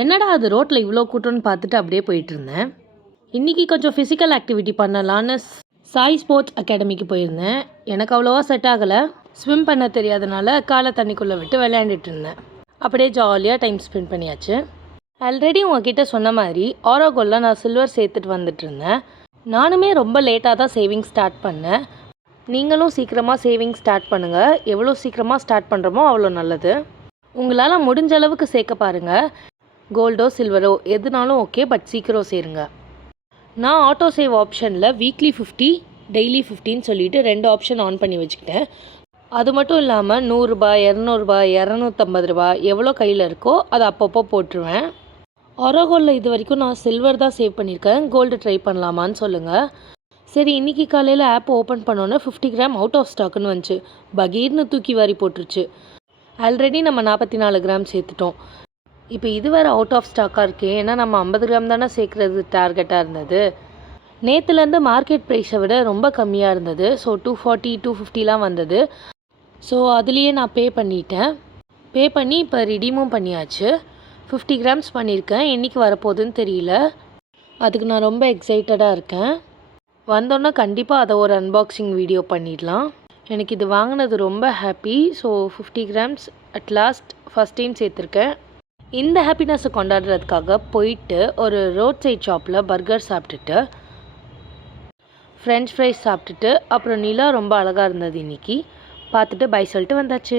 என்னடா அது ரோட்டில் இவ்வளோ கூட்டம்னு பார்த்துட்டு அப்படியே போயிட்டுருந்தேன். இன்றைக்கி கொஞ்சம் ஃபிசிக்கல் ஆக்டிவிட்டி பண்ணலான்னு சாய் ஸ்போர்ட்ஸ் அகாடமிக்கு போயிருந்தேன். எனக்கு அவ்வளோவா செட் ஆகலை. ஸ்விம் பண்ண தெரியாதனால காலை தண்ணிக்குள்ளே விட்டு விளையாண்டுட்டு இருந்தேன். அப்படியே ஜாலியாக டைம் ஸ்பெண்ட் பண்ணியாச்சு. ஆல்ரெடி உங்ககிட்ட சொன்ன மாதிரி ஆரோகோலில் நான் சில்வர் சேர்த்துட்டு வந்துட்டு இருந்தேன். நானுமே ரொம்ப லேட்டாக தான் சேவிங் ஸ்டார்ட் பண்ணேன். நீங்களும் சீக்கிரமாக சேவிங் ஸ்டார்ட் பண்ணுங்கள். எவ்வளோ சீக்கிரமாக ஸ்டார்ட் பண்ணுறோமோ அவ்வளோ நல்லது. உங்களால் முடிஞ்ச அளவுக்கு சேர்க்க பாருங்கள். கோல்டோ சில்வரோ எதுனாலும் ஓகே, பட் சீக்கிரம் சேருங்க. நான் ஆட்டோ சேவ் ஆப்ஷனில் வீக்லி 50 டெய்லி 50ன்னு சொல்லிவிட்டு 2 ஆப்ஷன் ஆன் பண்ணி வச்சுக்கிட்டேன். அது மட்டும் இல்லாமல் 100 ரூபாய், 200 ரூபாய், 250 ரூபாய் எவ்வளோ கையில் இருக்கோ அதை அப்பப்போ போட்டுருவேன். ஆரோகோலில் இது வரைக்கும் நான் சில்வர் தான் சேவ் பண்ணியிருக்கேன். கோல்டு ட்ரை பண்ணலாமான்னு சொல்லுங்கள். சரி, இன்றைக்கி காலையில் ஆப் ஓப்பன் பண்ணோன்னே 50 கிராம் அவுட் ஆஃப் ஸ்டாக்குன்னு வந்துச்சு. பகீர்னு தூக்கி வாரி போட்டுருச்சு. ஆல்ரெடி நம்ம 44 கிராம் சேர்த்துட்டோம். இப்போ இது வேறு அவுட் ஆஃப் ஸ்டாக்காக இருக்கே. ஏன்னா நம்ம 50 கிராம் தானே சேர்க்குறது டார்கெட்டாக இருந்தது. நேற்றுலேருந்து மார்க்கெட் ப்ரைஸை விட ரொம்ப கம்மியாக இருந்தது. ஸோ 240 250லாம் வந்தது. ஸோ அதுலேயே நான் பே பண்ணி இப்போ ரிடீமும் பண்ணியாச்சு. 50 கிராம்ஸ் பண்ணியிருக்கேன். என்றைக்கு வரப்போகுதுன்னு தெரியல. அதுக்கு நான் ரொம்ப எக்ஸைட்டடாக இருக்கேன். வந்தோன்னே கண்டிப்பாக அதை ஒரு அன்பாக்சிங் வீடியோ பண்ணிடலாம். எனக்கு இது வாங்கினது ரொம்ப happy. So 50 grams at last first time சேர்த்துருக்கேன். இந்த ஹாப்பினஸை கொண்டாடுறதுக்காக போயிட்டு ஒரு ரோட் சைட் ஷாப்பில் பர்கர் சாப்பிட்டுட்டு, ஃப்ரெஞ்ச் ஃப்ரைஸ் சாப்பிட்டுட்டு, அப்புறம் நிலா ரொம்ப அழகாக இருந்தது இன்றைக்கி. பார்த்துட்டு பை சொல்லிட்டு வந்தாச்சு.